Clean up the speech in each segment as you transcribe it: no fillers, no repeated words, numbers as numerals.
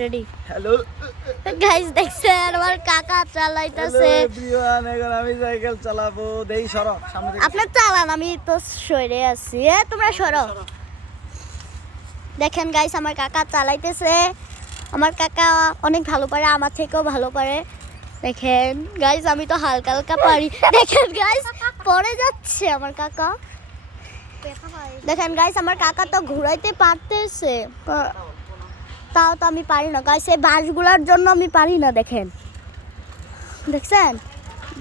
Ready hello guys দেখছেন আমার কাকা চালাইতাছে এভরিওয়ান, এখন আমি সাইকেল চালাবো। দেই সরো সামনে থেকে। আপনি চালান, আমি তো সরে আছি। তোমরা সরো। দেখেন গাইস আমার কাকা চালাইতেছে। আমার কাকা অনেক ভালো পারে, আমার থেকেও ভালো পারে। দেখেন গাইস আমি তো হালকা হালকা পারি। দেখেন গাইস পড়ে যাচ্ছে আমার কাকা। দেখেন গাইস আমার কাকা তো ঘুরাইতে পারতেছে, তাও তো আমি পারি না গাইস। এই বাসগুলোর জন্য আমি পারি না। দেখেন দেখছেন,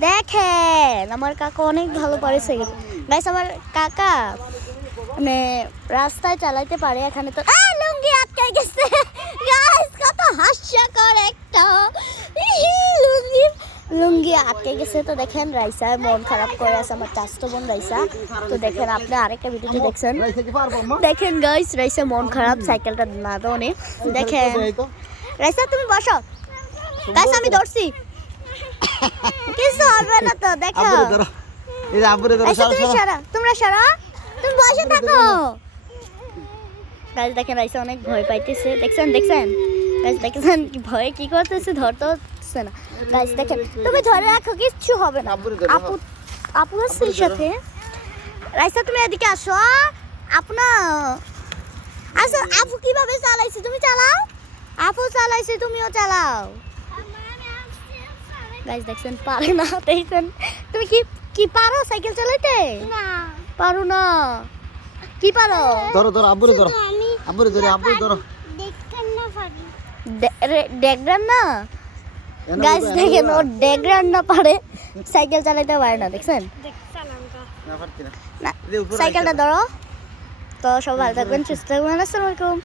দেখেন আমার কাকা অনেক ভালো পারে সাইকেল। গাইস আমার কাকা মানে রাস্তায় চালাইতে পারে। এখানে তো লুঙ্গি আটকে গেছে গাইস, কত হাস্যকর একটা লুঙ্গি আটকে গেছে। তো দেখেন রাইসা মন খারাপ করে আছে, আমার চাচতো বোন রাইসা। তো দেখেন আপনি আরেকটা ভিডিওতে দেখছেন। দেখেন গাইস রাইসা মন খারাপ, সাইকেলটা না দোনে। দেখেন রাইসা তুমি বসো গাইস, আমি ধরছি, কিছু হবে না তো। দেখো এই যে আব্বুরে ধরো, রাইসা তুমি সরা, তোমরা সরা, তুমি বসে থাকো। গাইস দেখেন রাইসা অনেক ভয় পাইতেছে। দেখছেন দেখছেন গাইস, দেখছেন ভয়ে কি করতেছে, ধরতে হচ্ছে না। গাইস দেখেন তুমি ধরে রাখো, কিচ্ছু হবে না। আপু আপু আছে সাথে। রাইসা তুমি এদিকে আসো। আপু না আসো, আপু কিভাবে চালাইছে তুমি চালাও। আপু চালাইছে তুমিও চালাও। গাইস দেখছেন পারে না। দেখছেন তুমি কি কি পারো সাইকেল চালাইতে? না পারো না। কি পারো? ধরো ধরো আব্বুরে ধরো, আব্বুরে ধরো, আব্বুরে ধরো। ডেগরান না গাইস, দেখেন ও ডেগরান না পারে, সাইকেল চালাইতে পারে না। দেখছেন না পারছি না। না, সাইকেলটা ধরো। তো সব ভালো থাকবেন, সুস্থ থাকবেন। আসসালামু আলাইকুম।